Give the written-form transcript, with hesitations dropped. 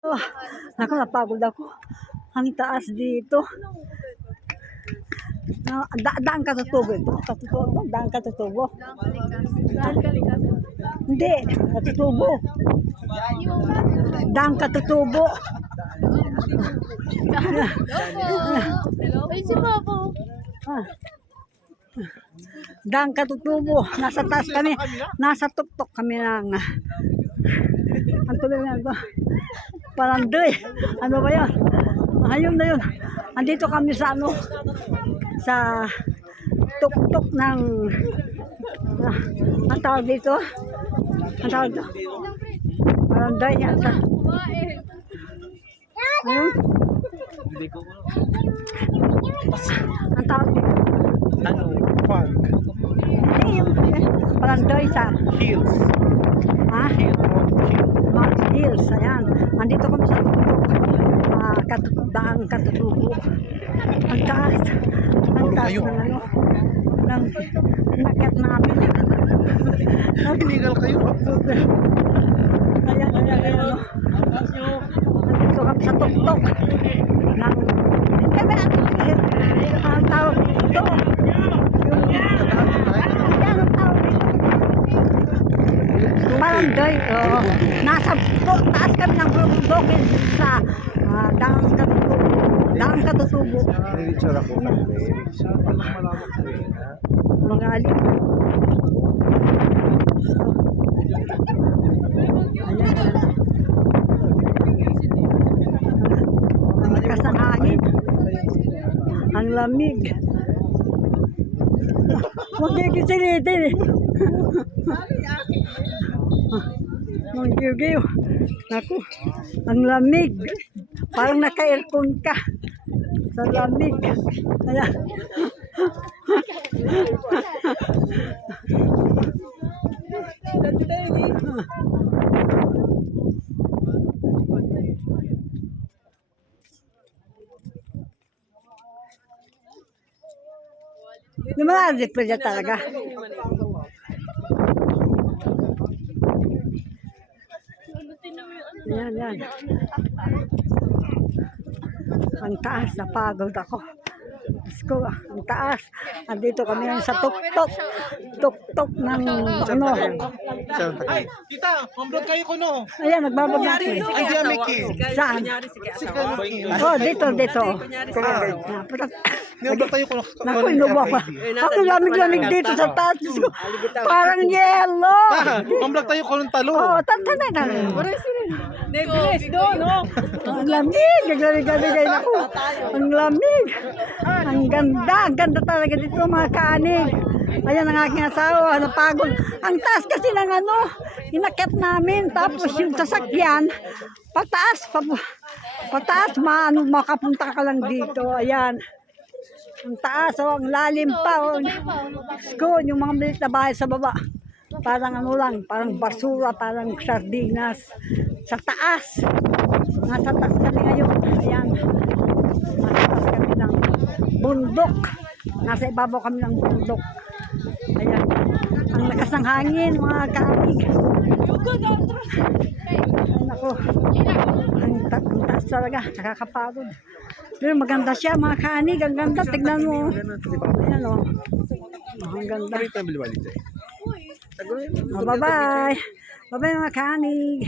Oh, naku, napagod ako. Ang taas dito. Daan ka sa tubo ito. Daan ka sa tubo. Hindi, sa tubo. Daan ka sa tubo. Ay, si Papa. Daan ka sa tubo. Nasa taas kami. Nasa tuktok kami ng... Ang tuloy na ito. Palandoy. Ano ba yun? Ayun na yun. Andito kami sa ano, sa tuktok ng ang tawag dito. Ang tawag dito. Palandoy yan sa ayun. Ang tawag dito. Park. Palandoy sa Hills. ha? Mount Hills. Ayan. Andito kami sa tuktok. Daang katutubo. Ang taas. Ang taas ng ano. Ng nakit namin. Illegal kayo. Ayan. Andito kami sa tuktok. Ng ang tawag dito. Ayan ang tawag dito. Palandoy. Nasa taas kami ng bukid sa daang katutubo. Nilitsura ko kami. Mga alip. Ayan. Ang lakas ng hangin. Ang lamig. Magkikisilitin eh. Magkikiw. Naku, ang lamig. Parang naka-aircon ka. Sa lamig. Ayan. Di ba na talaga? Yan. Ang taas, napagod ako. Ko, ang taas. Andito kami sa tuktok. Tuktok ng ano. Ay, tita, mamblog kayo ko no. Ayan, nagbablog natin. Ay, di Miki. Saan? Si Kamiki. Oh, dito. Mamblog tayo ko no. Naku, inubo pa. Ako lamig-lamig dito sa taas. Parang yellow. Mamblog tayo ko ng talo. Oh, tantanay na. Nebilis doon, no? Ang lamig. Gagawin ako. Ang lamig. Ang ganda talaga dito mga kanig. Ayan ang aking asawa, napagod. Ang taas kasi ng ano, inakyat namin. Tapos yung sasakyan, pataas, makapunta ka lang dito. Ayan. Ang taas, ang lalim pa. Yung mga maliit na bahay sa baba. Parang ano lang, parang basura, parang sardinas. Sa taas. Nasa taas kami ngayon. Ayan. Nasa taas kami ng bundok. Nasa ibabaw kami ng bundok. Ayan. Ang lakas ng hangin, mga kaamig. Ako. Ang taas talaga. Nakakapagod. Pero maganda siya, mga kaamig. Ang ganda. Tignan mo. Ayan o. Ang ganda. Bye-bye. Bye-bye mga kaamig.